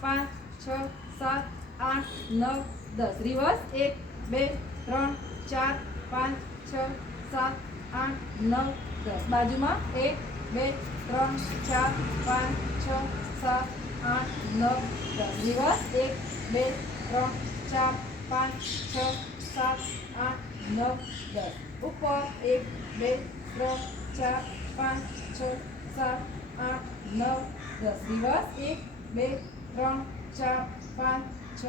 પાંચ છ સાત આઠ નવ દસ રિવર્સ એક બે ત્રણ ચાર પાંચ છ સાત આઠ નવ દસ બાજુમાં એક બે ત્રણ ચાર પાંચ છ સાત આઠ નવ દસ રિવર્સ એક બે ત્રણ ચાર પાંચ છ સાત આઠ નવ દસ ઉપર એક બે ત્રણ ચાર પાંચ છ સાત આઠ નવ દસ રિવર્સ એક બે ત્રણ ચાર પાંચ છ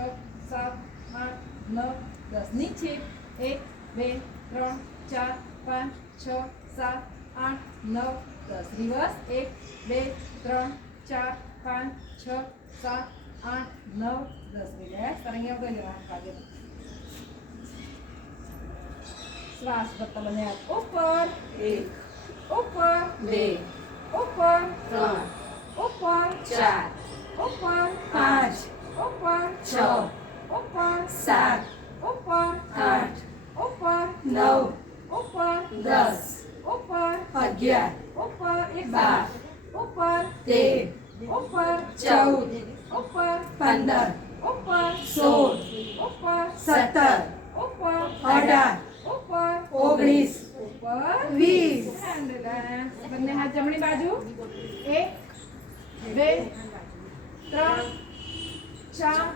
સાત આઠ નવ દસ. નીચે એક બે ત્રણ ચાર પાંચ છ સાત આઠ નવ દસ. રિવર્સ એક બે ત્રણ ચાર પાંચ છ સાત આઠ નવ દસ. રિલેક્સ તરંગી કરી લેવા કાઢે શ્વાસ કરતા બંને ઉપર. એક. ઉપર. બે. ઉપર. ત્રણ. ઉપર. ચાર. ઉપર પાંચ ઉપર છ ઉપર સાત ઉપર આઠ ઉપર નવ ઉપર દસ ઉપર અગિયાર ઉપર બાર ઉપર તેર ઉપર ચૌદ ઉપર પંદર ઉપર સોળ ઉપર સત્તર ઉપર અઢાર ઉપર ઓગણીસ ઉપર વીસ બંને હાથ જમણી બાજુ એક બે ત્રણ ચાર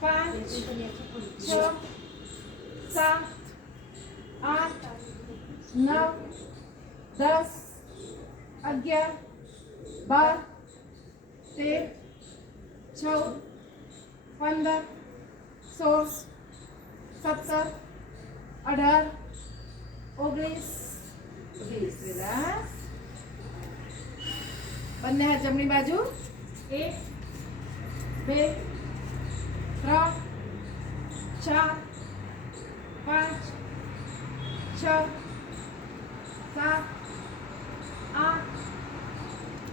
પાંચ છ સાત આઠ નવ દસ અગિયાર બાર તેર ચૌદ પંદર સોળ સત્તર અઢાર ઓગણીસ વીસ relax. બંને હાથ જમણી બાજુ એક બે ત્રણ ચાર પાંચ છ સાત આઠ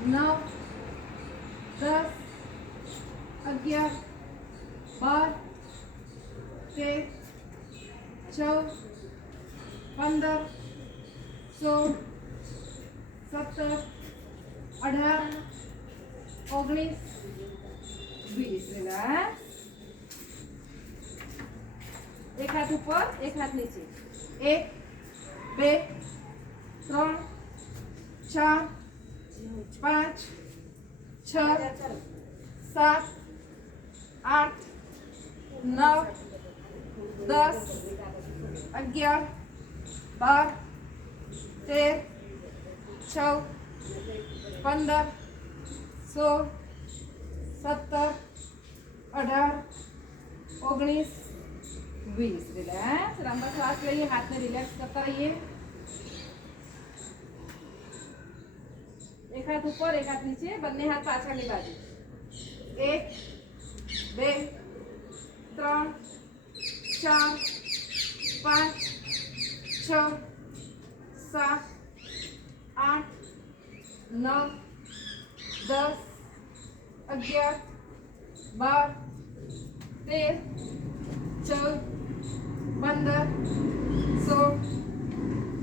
નવ દસ અગિયાર બાર તેર ચૌદ પંદર સોળ સત્તર અઢાર ઓગણીસ વીસ relax. એક હાથ ઉપર એક હાથ નીચે એક બે ત્રણ ચાર પાંચ છ સાત આઠ નવ દસ અગિયાર બાર તેર ચૌદ પંદર સોળ સત્તર અઢાર ઓગણીસ વીસ રિલેક્સ લાંબા શ્વાસ લઈએ હાથને રિલેક્સ કરતા રહીએ એક હાથ ઉપર એક હાથ નીચે બંને હાથ પાછળની બાજુ એક બે ત્રણ ચાર પાંચ છ સાત આઠ નવ દસ અગિયાર બાર તેર ચૌદ પંદર સોળ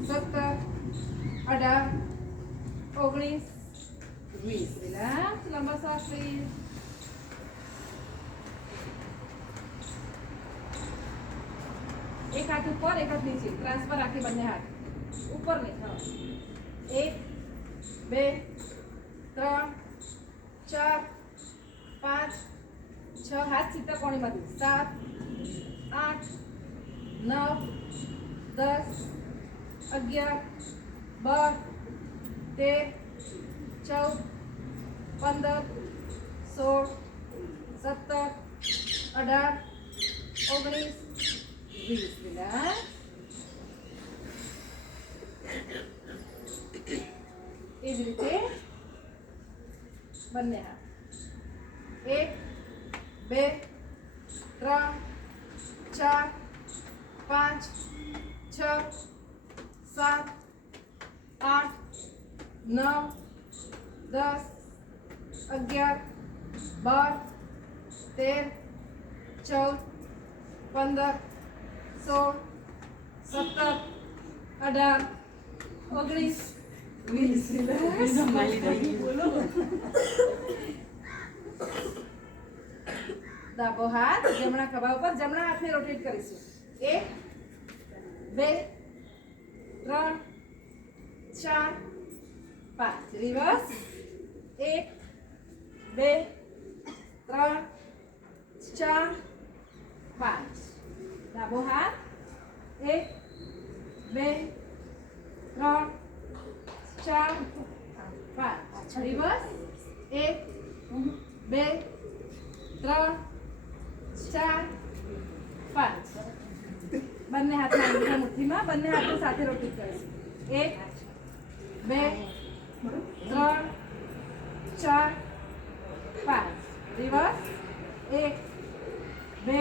સત્તર અઢાર ઓગણીસ વીસ. રિલેક્સ લાંબા શ્વાસ લઈએ એક હાથ ઉપર એક હાથ નીચે. ટ્રાન્સફર રાખી બંને હાથ. ઉપર નહીં એક બે ત્રણ ચાર પાંચ છ હાથ સીધા કોણીમાંથી સાત આઠ નવ દસ અગિયાર બાર તેર ચૌદ પંદર સોળ સત્તર અઢાર ઓગણીસ વીસ relax. એ જ રીતે બંને હાથ એક બે ત્રણ ચાર પાંચ છ સાત આઠ નવ દસ અગિયાર બાર તેર ચૌદ પંદર સોળ સત્તર અઢાર ઓગણીસ વીસ ડાબો હાથ જમણા ખભા ઉપર જમણા હાથને રોટેટ કરીશું. એક બે ત્રણ ચાર પાંચ. રિવર્સ એક બે ત્રણ ચાર પાંચ. ડાબો હાથ. એક બંને હાથમાં આંગળીના મુઠ્ઠીમાં, બંને હાથો સાથે રોટી કરીશું. એક, બે, ત્રણ, ચાર, પાંચ. રિવર્સ એક, બે